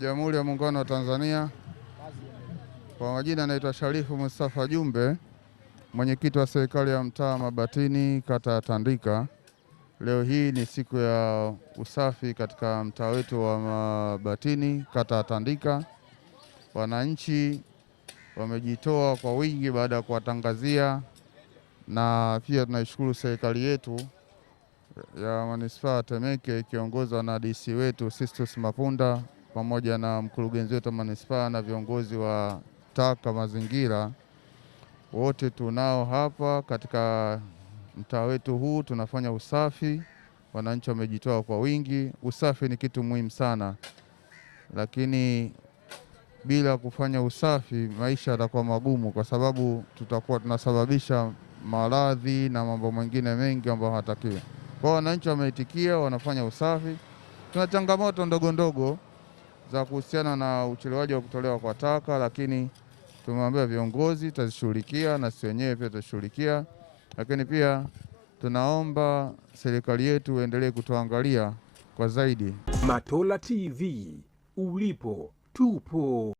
Jamhuri ya Muungano wa Tanzania. Kwa majina naitwa Sharifu Mustafa Jumbe, mwenyekiti wa serikali ya mtaa Mabatini, kata ya Tandika. Leo hii ni siku ya usafi katika mtaa wetu wa Mabatini, kata ya Tandika. Wananchi wamejitoa kwa wingi baada ya kuwatangazia, na pia tunaishukuru serikali yetu ya manispaa Temeke ikiongozwa na DC wetu Sistus Mapunda pamoja na mkurugenzi wetu wa manispaa na viongozi wa taka mazingira. Wote tunao hapa katika mtaa wetu huu, tunafanya usafi. Wananchi wamejitoa kwa wingi. Usafi ni kitu muhimu sana, lakini bila kufanya usafi maisha yatakuwa magumu, kwa sababu tutakuwa tunasababisha maradhi na mambo mengine mengi ambayo hatakiwi. Kwa wananchi wameitikia, wanafanya usafi. Tuna changamoto ndogo ndogo za kuhusiana na uchelewaji wa kutolewa kwa taka, lakini tumewaambia viongozi tutazishughulikia na sisi wenyewe pia tutashughulikia, lakini pia tunaomba serikali yetu endelee kutuangalia kwa zaidi. Matola TV, ulipo tupo.